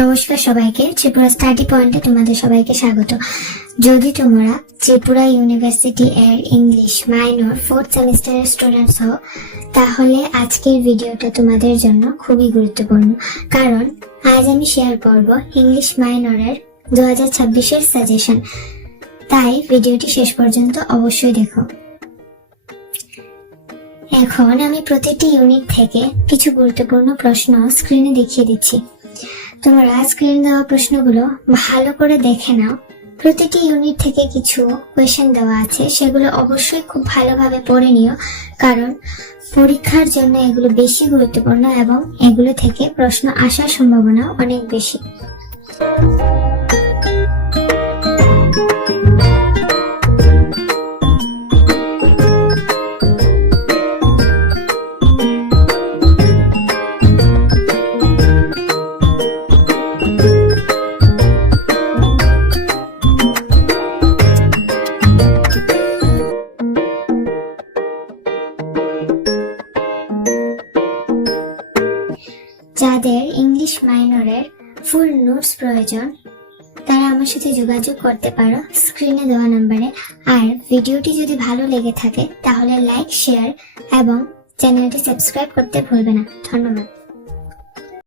নমস্কার সবাইকে, ত্রিপুরা স্টাডি পয়েন্টে তোমাদের সবাইকে স্বাগত। যদি তোমরা ত্রিপুরা ইউনিভার্সিটি এর ইংলিশ মাইনর 4th সেমিস্টারের স্টুডেন্টস হও, তাহলে আজকের ভিডিওটা তোমাদের জন্য খুবই গুরুত্বপূর্ণ। কারণ আজ আমি শেয়ার করব ইংলিশ মাইনরের 2026 এর সাজেশন। তাই ভিডিওটি শেষ পর্যন্ত অবশ্যই দেখো। এখন আমি প্রতিটি ইউনিট থেকে কিছু গুরুত্বপূর্ণ প্রশ্ন স্ক্রিনে দেখিয়ে দিচ্ছি। তোমরা স্ক্রিন দেওয়া প্রশ্নগুলো ভালো করে দেখে নাও। প্রতিটি ইউনিট থেকে কিছু কোয়েশ্চেন দেওয়া আছে, সেগুলো অবশ্যই খুব ভালোভাবে পড়ে নিও, কারণ পরীক্ষার জন্য এগুলো বেশি গুরুত্বপূর্ণ এবং এগুলো থেকে প্রশ্ন আসার সম্ভাবনা অনেক বেশি। যাদের ইংলিশ মাইনরের ফুল নোটস প্রয়োজন, তারা আমার সাথে যোগাযোগ করতে পারো স্ক্রিনে দেওয়া নম্বরে। আর ভিডিওটি যদি ভালো লেগে থাকে তাহলে লাইক, শেয়ার এবং চ্যানেলটি সাবস্ক্রাইব করতে ভুলবে না। ধন্যবাদ।